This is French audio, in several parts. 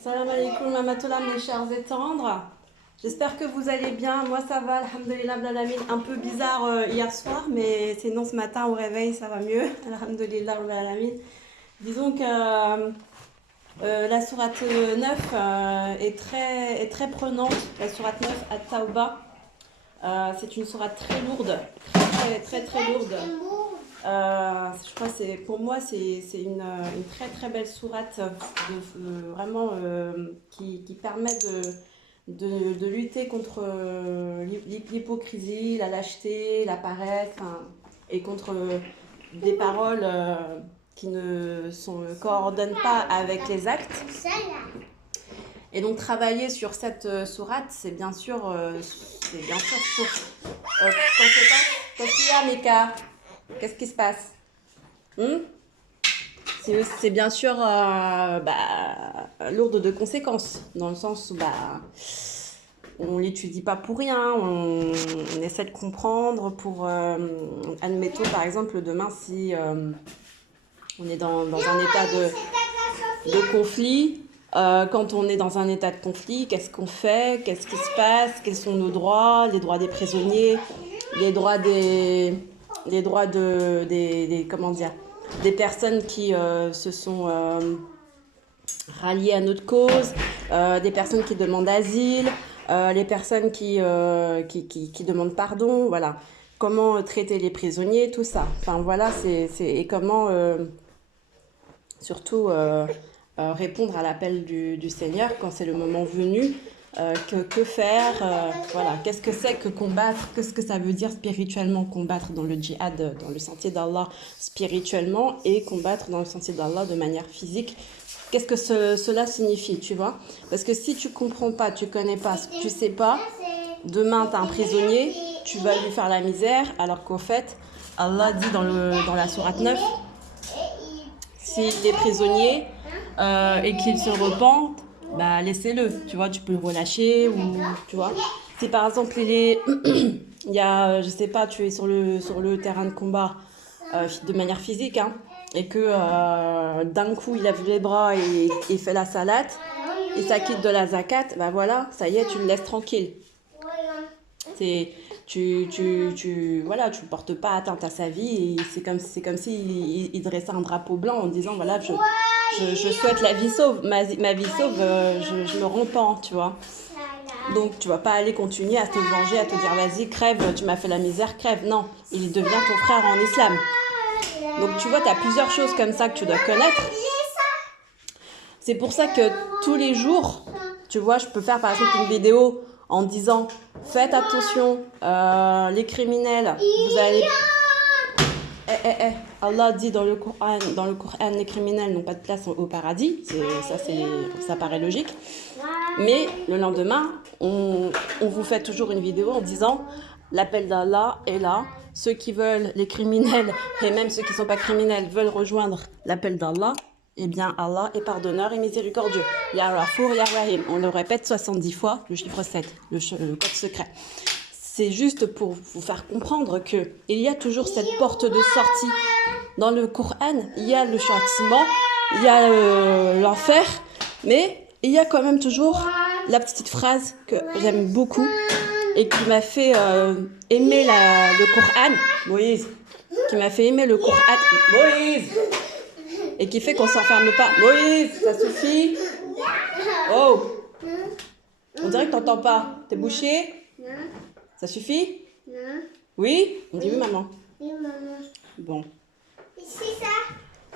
Salam alaikum amatola mes chers et tendres. J'espère que vous allez bien. Moi ça va, alhamdoulilah blalamin. Un peu bizarre hier soir, mais sinon ce matin au réveil ça va mieux. Alhamdoulilah blalamin. Disons que la sourate 9 est très prenante. La sourate 9 à Tauba. C'est une sourate très lourde. Très lourde. Je crois que pour moi c'est une très belle sourate vraiment qui permet de lutter contre l'hypocrisie, la lâcheté, la paresse, hein, et contre des paroles qui ne coordonnent pas avec les actes. Et donc travailler sur cette sourate, c'est bien sûr conséquence. Qu'est-ce qu'il y a, Mika? Qu'est-ce qui se passe? C'est bien sûr lourde de conséquences, dans le sens où on ne l'étudie pas pour rien, on essaie de comprendre pour, admettons par exemple demain si on est dans un état de conflit, quand on est dans un état de conflit, qu'est-ce qu'on fait? Qu'est-ce qui se passe? Quels sont nos droits? Les droits des prisonniers, les droits comment dire, des personnes qui se sont ralliées à notre cause, des personnes qui demandent asile, les personnes qui demandent pardon, voilà. Comment traiter les prisonniers, tout ça. Enfin voilà, et comment surtout répondre à l'appel du Seigneur quand c'est le moment venu. Que faire, voilà, qu'est-ce que c'est que combattre, qu'est-ce que ça veut dire spirituellement combattre dans le djihad, dans le sentier d'Allah spirituellement, et combattre dans le sentier d'Allah de manière physique. Qu'est-ce que cela signifie, tu vois? Parce que si tu comprends pas, tu connais pas, tu sais pas, demain tu as un prisonnier, tu vas lui faire la misère, alors qu'au fait, Allah dit dans la sourate 9, s'il est prisonnier et qu'il se repent, bah laissez-le, tu vois, tu peux le relâcher, ou tu vois, si par exemple il y a, je sais pas, tu es sur le terrain de combat de manière physique, hein, et que d'un coup il a vu les bras et fait la salade et ça quitte de la zakat, bah voilà, ça y est, tu le laisses tranquille. Voilà, tu portes pas atteinte à sa vie, et c'est comme si il dressait un drapeau blanc en disant voilà, je souhaite la vie sauve, ma vie sauve, je me repens, tu vois. Donc tu vas pas aller continuer à te venger, à te dire vas-y crève, tu m'as fait la misère, crève. Non, il devient ton frère en islam. Donc tu vois, tu as plusieurs choses comme ça que tu dois connaître. C'est pour ça que tous les jours, tu vois, je peux faire par exemple une vidéo en disant faites attention, les criminels, vous allez... Allah dit dans le Coran, les criminels n'ont pas de place au paradis. Ça paraît logique. Mais le lendemain, on vous fait toujours une vidéo en disant l'appel d'Allah est là. Ceux qui veulent, les criminels, et même ceux qui ne sont pas criminels, veulent rejoindre l'appel d'Allah. Eh bien, Allah est pardonneur et miséricordieux. Ya Rafour, Ya Rahim. On le répète 70 fois, le chiffre 7, le code secret. C'est juste pour vous faire comprendre qu'il y a toujours cette porte de sortie. Dans le Coran, il y a le châtiment, il y a l'enfer, mais il y a quand même toujours la petite phrase que j'aime beaucoup et qui m'a fait aimer le Coran. Moïse, qui m'a fait aimer le Coran. Moïse, et qui fait qu'on ne s'enferme pas. Moïse, ça suffit. Oh, on dirait que tu n'entends pas. T'es bouché? Ça suffit? Non. Oui? On dit oui, maman. Oui, maman. Bon. C'est ça.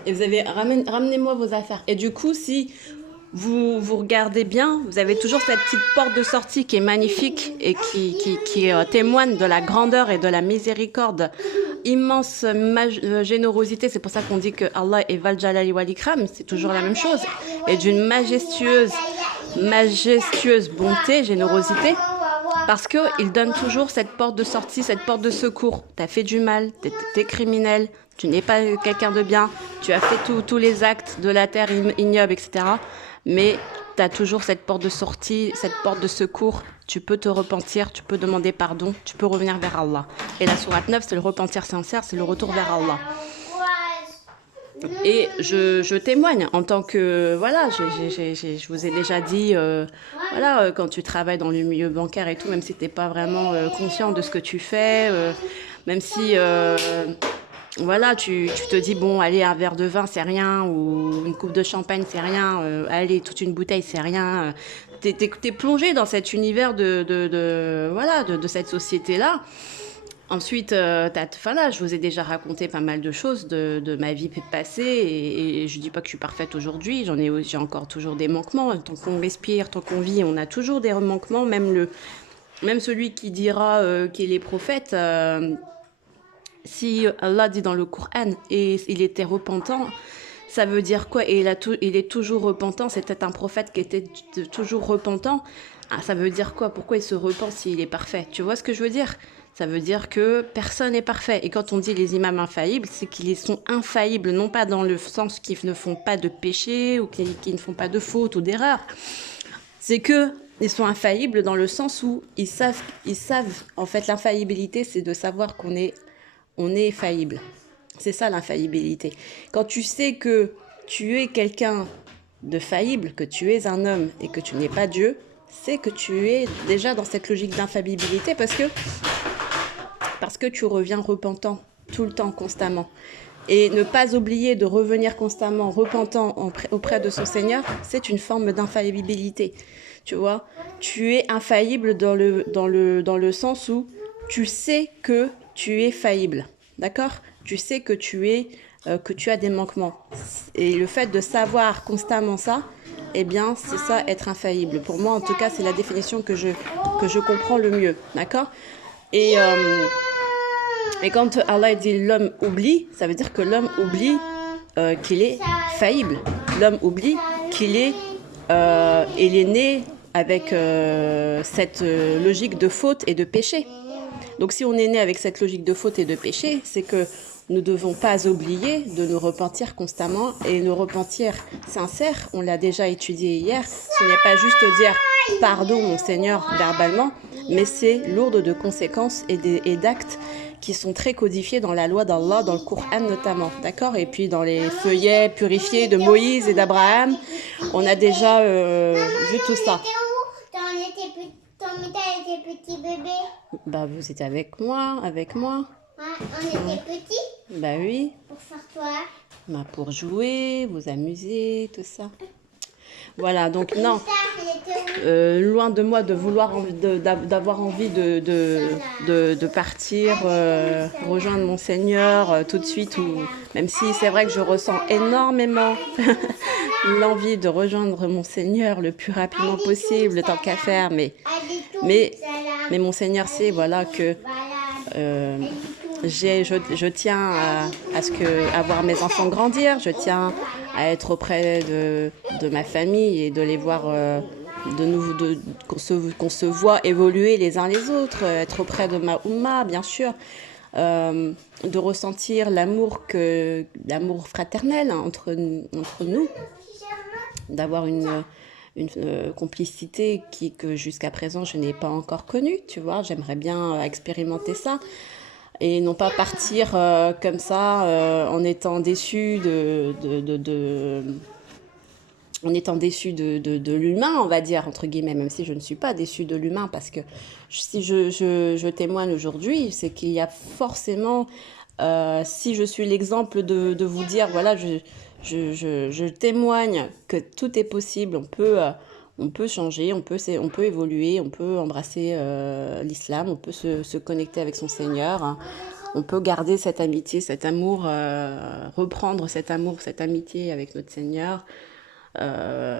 Et vous avez... Ramenez-moi vos affaires. Et du coup, si vous regardez bien, vous avez toujours cette petite porte de sortie qui est magnifique et qui témoigne de la grandeur et de la miséricorde, immense générosité. C'est pour ça qu'on dit que Allah est Val Jalali wal Ikram. C'est toujours la même chose. Et d'une majestueuse bonté, générosité. Parce qu'il donne toujours cette porte de sortie, cette porte de secours. Tu as fait du mal, tu es criminel, tu n'es pas quelqu'un de bien, tu as fait tous les actes de la terre ignobles, etc. Mais tu as toujours cette porte de sortie, cette porte de secours. Tu peux te repentir, tu peux demander pardon, tu peux revenir vers Allah. Et la sourate 9, c'est le repentir sincère, c'est le retour vers Allah. Et je témoigne en tant que, voilà, je vous ai déjà dit, voilà, quand tu travailles dans le milieu bancaire et tout, même si tu n'es pas vraiment conscient de ce que tu fais, même si, voilà, tu te dis, bon, allez, un verre de vin, c'est rien, ou une coupe de champagne, c'est rien, allez, toute une bouteille, c'est rien. T'es plongé dans cet univers voilà, de cette société-là. Ensuite, enfin là, je vous ai déjà raconté pas mal de choses de ma vie passée et je dis pas que je suis parfaite aujourd'hui, j'ai encore toujours des manquements. Tant qu'on respire, tant qu'on vit, on a toujours des manquements. Même celui qui dira qu'il est prophète, si Allah dit dans le Coran et il était repentant, ça veut dire quoi? Et il est toujours repentant, c'était un prophète qui était toujours repentant. Ah, ça veut dire quoi? Pourquoi il se repent s'il est parfait? Tu vois ce que je veux dire? Ça veut dire que personne n'est parfait. Et quand on dit les imams infaillibles, c'est qu'ils sont infaillibles, non pas dans le sens qu'ils ne font pas de péché ou qu'ils ne font pas de faute ou d'erreur. C'est que ils sont infaillibles dans le sens où ils savent, en fait, l'infaillibilité, c'est de savoir qu'on est faillible. C'est ça l'infaillibilité. Quand tu sais que tu es quelqu'un de faillible, que tu es un homme et que tu n'es pas Dieu, c'est que tu es déjà dans cette logique d'infaillibilité parce que tu reviens repentant tout le temps, constamment. Et ne pas oublier de revenir constamment repentant auprès de son Seigneur, c'est une forme d'infaillibilité. Tu vois, tu es infaillible dans le sens où tu sais que tu es faillible. D'accord? Tu sais que tu as des manquements. Et le fait de savoir constamment ça, eh bien, c'est ça, être infaillible. Pour moi, en tout cas, c'est la définition que je comprends le mieux. D'accord? Et quand Allah dit l'homme oublie, ça veut dire que l'homme oublie qu'il est faillible. L'homme oublie qu'il est, il est né avec cette logique de faute et de péché. Donc si on est né avec cette logique de faute et de péché, c'est que nous ne devons pas oublier de nous repentir constamment. Et nous repentir sincère, on l'a déjà étudié hier, ce n'est pas juste dire « pardon mon Seigneur » verbalement, mais c'est lourde de conséquences et d'actes qui sont très codifiés dans la loi d'Allah, dans le Coran notamment, d'accord? Et puis dans les feuillets purifiés de Moïse et d'Abraham, on a déjà vu tout ça. Ton était petit bébé. Bah vous étiez avec moi. Ouais, on était petits. Bah oui. Pour faire quoi? Bah pour jouer, vous amuser, tout ça. Voilà, donc non, loin de moi de vouloir d'avoir envie de partir, rejoindre mon Seigneur tout de suite, même si c'est vrai que je ressens énormément l'envie de rejoindre mon Seigneur le plus rapidement possible, tant qu'à faire, mais mon Seigneur sait, voilà, que je tiens à voir mes enfants grandir, je tiens à être auprès de ma famille et de les voir qu'on se voit évoluer les uns les autres, être auprès de ma Oumma, bien sûr, de ressentir l'amour fraternel entre nous, d'avoir une complicité que jusqu'à présent je n'ai pas encore connue, tu vois, j'aimerais bien expérimenter ça. Et non pas partir comme ça en étant déçu en étant déçu de l'humain, on va dire, entre guillemets, même si je ne suis pas déçue de l'humain, parce que si je témoigne aujourd'hui, c'est qu'il y a forcément, si je suis l'exemple de vous dire, voilà, je témoigne que tout est possible, on peut changer, on peut évoluer, on peut embrasser l'islam, on peut se connecter avec son Seigneur, hein. On peut garder cette amitié, cet amour, reprendre cet amour, cette amitié avec notre Seigneur,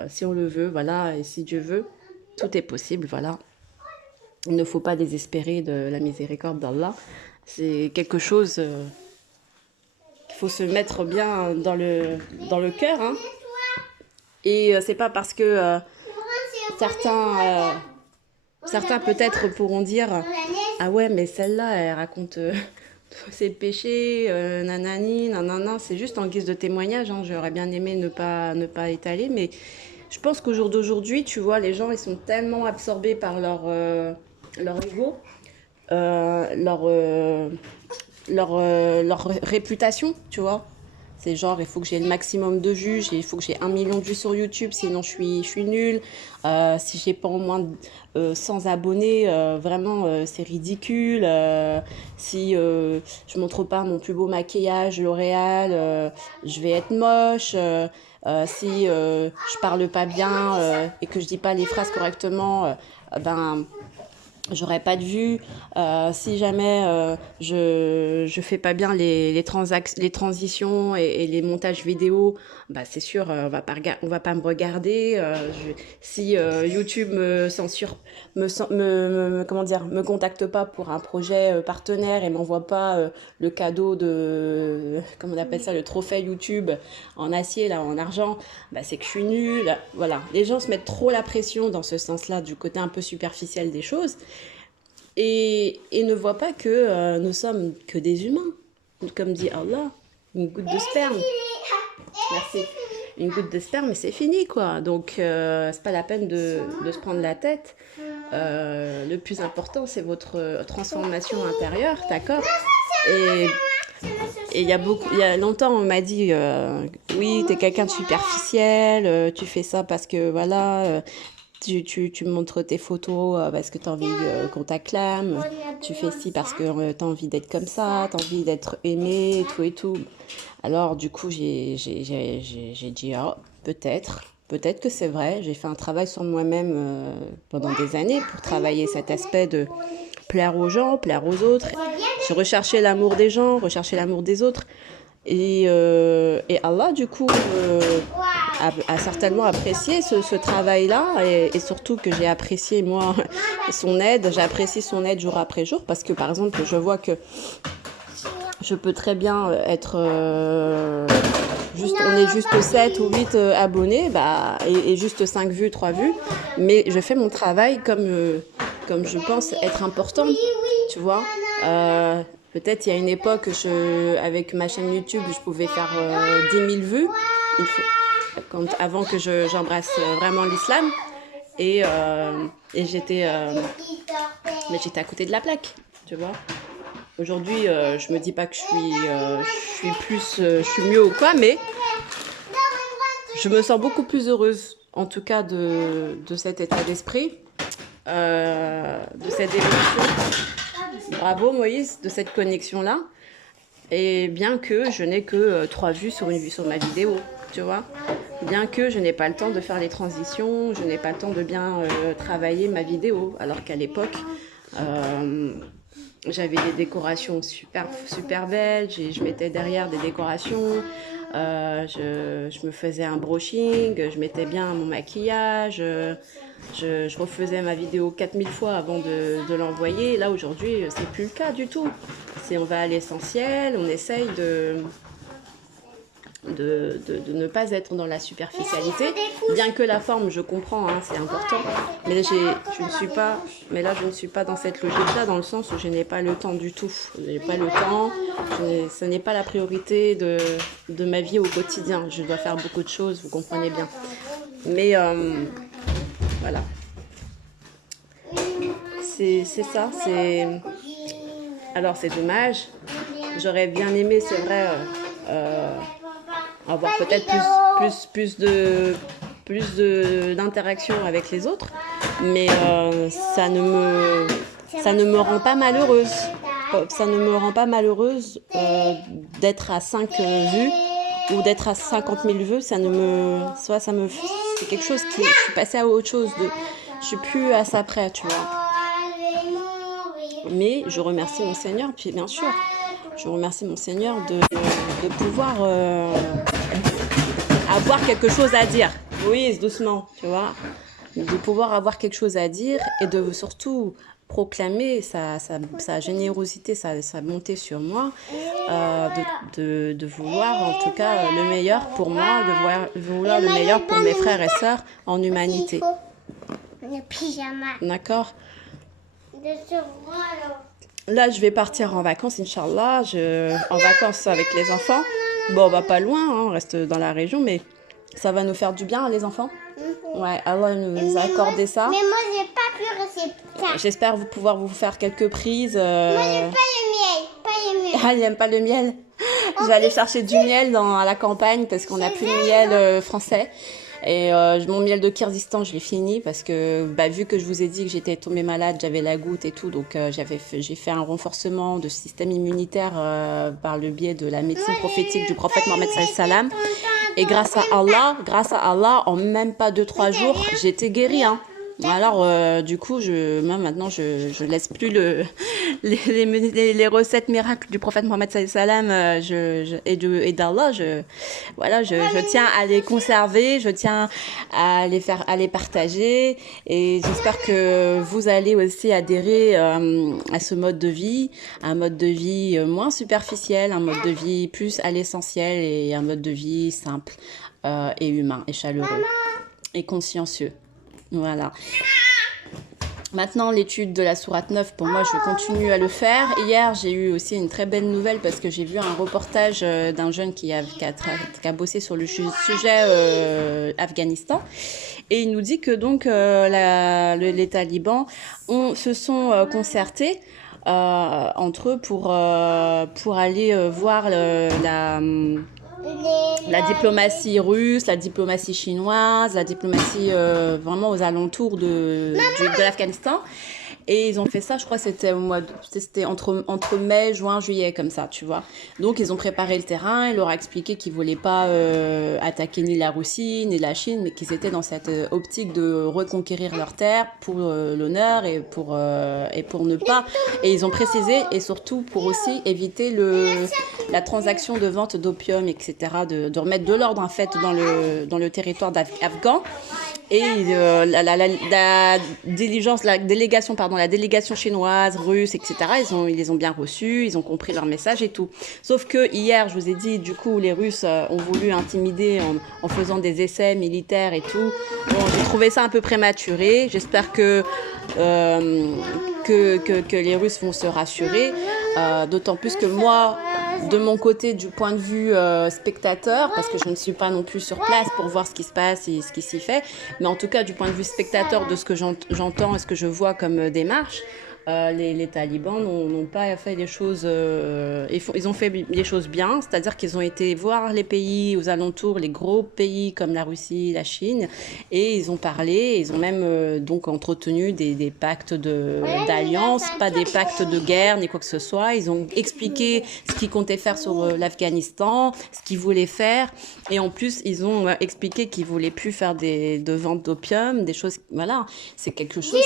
si on le veut, voilà, et si Dieu veut, tout est possible, voilà. Il ne faut pas désespérer de la miséricorde d'Allah. C'est quelque chose qu'il faut se mettre bien dans le cœur, hein. Et c'est pas parce que certains peut-être pourront dire « Ah ouais, mais celle-là, elle raconte ses péchés, nanani, nanana. » C'est juste en guise de témoignage, hein. J'aurais bien aimé ne pas étaler, mais je pense qu'au jour d'aujourd'hui, tu vois, les gens, ils sont tellement absorbés par leur ego, leur réputation, tu vois. C'est genre, il faut que j'ai le maximum de vues, il faut que j'ai 1 million de vues sur YouTube, sinon je suis nulle. Si j'ai pas au moins 100 abonnés, vraiment, c'est ridicule. Si je montre pas mon plus beau maquillage L'Oréal, je vais être moche. Si je parle pas bien et que je dis pas les phrases correctement, ben j'aurais pas de vue. Si jamais je fais pas bien les transitions et les montages vidéo, bah c'est sûr, on va pas me regarder. Si YouTube me censure, comment dire, me contacte pas pour un projet partenaire et m'envoie pas le cadeau de, comment on appelle ça, le trophée YouTube en acier, là, en argent, bah c'est que je suis nulle. Voilà, les gens se mettent trop la pression dans ce sens-là, du côté un peu superficiel des choses. Et ne voient pas que nous sommes que des humains. Comme dit Allah, une goutte de sperme. Merci. Une goutte de sperme et c'est fini, quoi. Donc, c'est pas la peine de se prendre la tête. Le plus important, c'est votre transformation intérieure, d'accord? Et il y a longtemps, on m'a dit, oui, t'es quelqu'un de superficiel, tu fais ça parce que, voilà... Tu montres tes photos parce que tu as envie qu'on t'acclame, tu fais ci parce que tu as envie d'être comme ça, tu as envie d'être aimé et tout et tout. Alors du coup, j'ai dit, oh, peut-être que c'est vrai. J'ai fait un travail sur moi-même pendant des années pour travailler cet aspect de plaire aux gens, plaire aux autres. Je recherchais l'amour des gens, rechercher l'amour des autres. Et Allah, du coup, a certainement apprécié ce travail-là et surtout que j'ai apprécié, moi, son aide. J'ai apprécié son aide jour après jour parce que, par exemple, je vois que je peux très bien être... on est juste 7 ou 8 abonnés et juste 5 vues, 3 vues. Mais je fais mon travail comme je pense être important, tu vois. Peut-être il y a une époque, avec ma chaîne YouTube, je pouvais faire 10 000 vues avant que j'embrasse vraiment l'islam. Et j'étais à côté de la plaque, tu vois. Aujourd'hui, je me dis pas que je suis mieux ou quoi, mais je me sens beaucoup plus heureuse, en tout cas de cet état d'esprit, de cette évolution. Bravo Moïse, de cette connexion-là. Et bien que je n'ai que 3 vues sur ma vidéo, tu vois. Bien que je n'ai pas le temps de faire les transitions, je n'ai pas le temps de bien travailler ma vidéo. Alors qu'à l'époque, j'avais des décorations super belles, je mettais derrière des décorations, je me faisais un brushing, je mettais bien mon maquillage, je refaisais ma vidéo 4000 fois avant de l'envoyer. Là aujourd'hui, c'est plus le cas du tout. On va à l'essentiel, on essaye de ne pas être dans la superficialité, bien que la forme, je comprends, hein, c'est important, mais là, je ne suis pas dans cette logique-là, dans le sens où je n'ai pas le temps du tout. Je n'ai pas le temps, ce n'est pas la priorité de ma vie au quotidien. Je dois faire beaucoup de choses, vous comprenez bien. Mais voilà. C'est ça, alors c'est dommage. J'aurais bien aimé, c'est vrai, avoir peut-être plus d'interaction avec les autres, mais ça ne me rend pas malheureuse. Ça ne me rend pas malheureuse d'être à 5 vues ou d'être à 50 000 vues. C'est quelque chose qui... Je suis passée à autre chose. Je suis plus à ça près, tu vois. Mais je remercie mon Seigneur, puis bien sûr, je remercie mon Seigneur de pouvoir avoir quelque chose à dire. Oui, doucement, tu vois. De pouvoir avoir quelque chose à dire et de surtout proclamer sa générosité, sa bonté sur moi, de vouloir en tout cas le meilleur pour moi, de vouloir le meilleur pour mes frères et sœurs en humanité. D'accord. Là, je vais partir en vacances, Inch'Allah. En vacances avec les enfants. Bon, on va pas loin, hein, on reste dans la région, mais ça va nous faire du bien, les enfants. Ouais, Allah nous a accordé ça. Mais moi, j'ai pas pu rester. J'espère pouvoir vous faire quelques prises. Moi, j'aime pas le miel. Ah, il n'aime pas le miel. J'allais chercher du miel à la campagne parce qu'on n'a plus de miel français. Et mon miel de Kyrgyzstan, je l'ai fini parce que vu que je vous ai dit que j'étais tombée malade, j'avais la goutte et tout, donc j'ai fait un renforcement de système immunitaire par le biais de la médecine prophétique du prophète Mohammed sallallahu alayhi wa sallam. Et grâce à Allah, en même pas 2-3 jours, j'étais guérie. Hein. Alors, du coup, moi, maintenant, je laisse plus les recettes miracles du prophète Mohammed sallallahu alayhi wa sallam et d'Allah. Je tiens à les conserver, je tiens à les partager. Et j'espère que vous allez aussi adhérer à ce mode de vie, un mode de vie moins superficiel, un mode de vie plus à l'essentiel et un mode de vie simple et humain et chaleureux et consciencieux. Voilà. Maintenant, l'étude de la sourate 9, pour moi, je continue à le faire. Hier, j'ai eu aussi une très belle nouvelle parce que j'ai vu un reportage d'un jeune qui a bossé sur le sujet Afghanistan. Et il nous dit que donc les talibans se sont concertés entre eux pour aller voir la diplomatie russe, la diplomatie chinoise, la diplomatie vraiment aux alentours de l'Afghanistan. Et ils ont fait ça, je crois, c'était entre mai, juin, juillet, comme ça, tu vois. Donc, ils ont préparé le terrain, il leur a expliqué qu'ils ne voulaient pas attaquer ni la Russie, ni la Chine, mais qu'ils étaient dans cette optique de reconquérir leur terre pour l'honneur et pour ne pas... Et ils ont précisé, et surtout pour aussi éviter la transaction de vente d'opium, etc., de remettre de l'ordre, en fait, dans le territoire afghan. Et la délégation chinoise, russe, etc., ils les ont bien reçus, ils ont compris leur message et tout. Sauf que hier, je vous ai dit, du coup, les Russes ont voulu intimider en faisant des essais militaires et tout. Bon, j'ai trouvé ça un peu prématuré. J'espère que les Russes vont se rassurer. D'autant plus que moi, de mon côté, du point de vue spectateur, parce que je ne suis pas non plus sur place pour voir ce qui se passe et ce qui s'y fait, mais en tout cas du point de vue spectateur de ce que j'entends et ce que je vois comme démarche, les talibans n'ont pas fait les choses... ils ont fait les choses bien, c'est-à-dire qu'ils ont été voir les pays aux alentours, les gros pays comme la Russie, la Chine, et ils ont parlé, ils ont même donc entretenu des pactes d'alliance, pas des pactes de guerre ni quoi que ce soit. Ils ont expliqué ce qu'ils comptaient faire sur l'Afghanistan, ce qu'ils voulaient faire, et en plus ils ont expliqué qu'ils voulaient plus faire de vente d'opium, des choses... Voilà, c'est quelque chose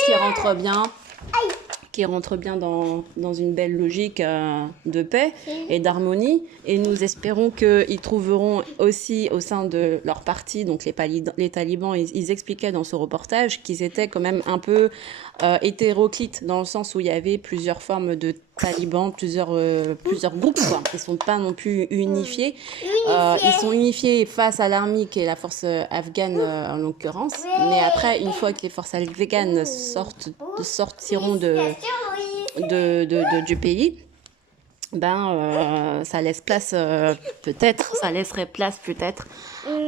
qui rentre bien dans une belle logique de paix et d'harmonie. Et nous espérons qu'ils trouveront aussi au sein de leur parti, donc les talibans, ils expliquaient dans ce reportage qu'ils étaient quand même un peu hétéroclites, dans le sens où il y avait plusieurs formes de talibans, plusieurs groupes, quoi. Ils ne sont pas non plus unifiés. Ils sont unifiés face à l'armée qui est la force afghane en l'occurrence. Mais après, une fois que les forces afghanes sortiront du pays, ça laisserait place peut-être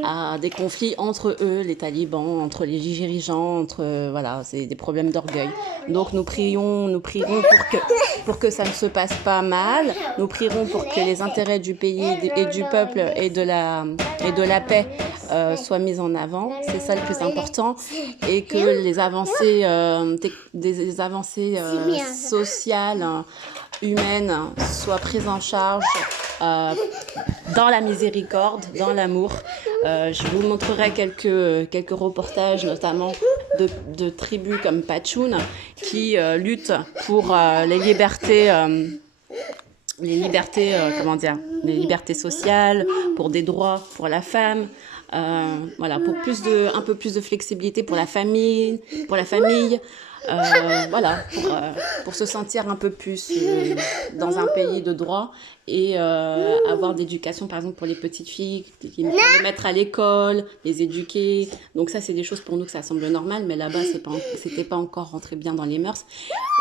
à des conflits entre eux, les talibans, entre les dirigeants, voilà, c'est des problèmes d'orgueil. Donc nous prierons pour que ça ne se passe pas mal. Nous prierons pour que les intérêts du pays et du peuple et de la paix soient mis en avant. C'est ça le plus important, et que les avancées sociales, humaines, soient prises en charge dans la miséricorde, dans l'amour. Je vous montrerai quelques reportages, notamment de tribus comme Pachtoun, qui luttent pour les libertés sociales, pour des droits pour la femme. Voilà, pour un peu plus de flexibilité pour la famille, voilà, pour se sentir un peu plus dans un pays de droit, et avoir d'éducation, par exemple pour les petites filles, les mettre à l'école, les éduquer. Donc ça, c'est des choses pour nous que ça semble normal, mais là-bas c'était pas encore rentré bien dans les mœurs.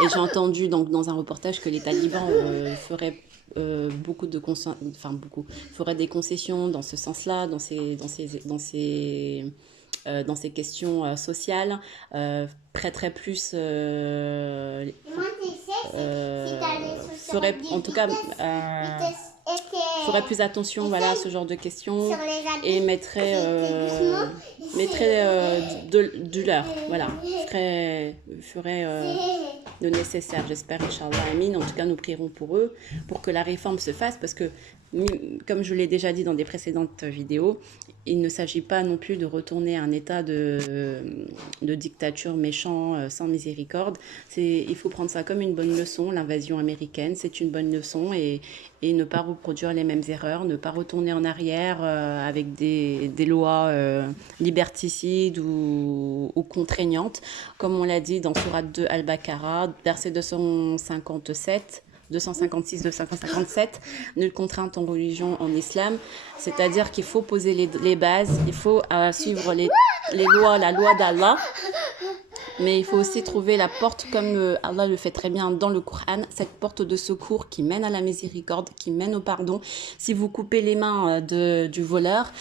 Et j'ai entendu dans un reportage que les talibans feraient ferait des concessions dans ce sens-là, dans ces questions sociales, prêterait plus, ferait ferai plus attention voilà, à ce genre de questions Sur les habits. et mettrai du leur. Voilà, je ferai le nécessaire, j'espère, Inch'Allah, Amin. En tout cas, nous prierons pour eux, pour que la réforme se fasse, parce que, comme je l'ai déjà dit dans des précédentes vidéos, il ne s'agit pas non plus de retourner à un état de dictature méchant, sans miséricorde. Il faut prendre ça comme une bonne leçon. L'invasion américaine, c'est une bonne leçon, et ne pas reproduire les mêmes erreurs, ne pas retourner en arrière avec des lois liberticides ou contraignantes, comme on l'a dit dans Sourate 2 Al-Baqarah, verset 257. 256, 257, nulle contrainte en religion en islam, c'est-à-dire qu'il faut poser les bases, il faut suivre les lois, la loi d'Allah, mais il faut aussi trouver la porte, comme Allah le fait très bien dans le Coran, cette porte de secours qui mène à la miséricorde, qui mène au pardon. Si vous coupez les mains du voleur,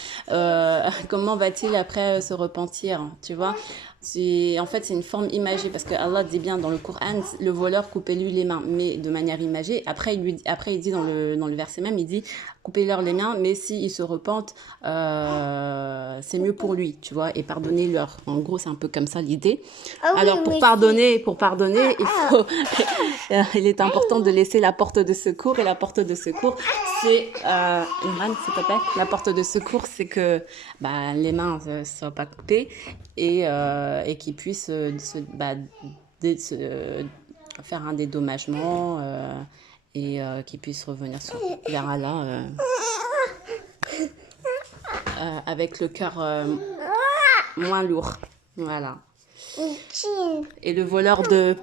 comment va-t-il après se repentir, tu vois? En fait, c'est une forme imagée, parce que Allah dit bien dans le Coran, le voleur, coupez-lui les mains, mais de manière imagée. Après, il dit dans le verset même, il dit, coupez-leur les mains, mais s'ils se repentent, c'est mieux pour lui, tu vois, et pardonnez-leur. En gros, c'est un peu comme ça l'idée. Ah oui, Alors, pour pardonner, il est important de laisser la porte de secours, et la porte de secours, c'est, Imran, s'il te plaît, la porte de secours, c'est que les mains ne soient pas coupées, et qu'ils puissent faire un dédommagement et qu'ils puissent revenir vers Allah avec le cœur moins lourd. Voilà. Et le voleur de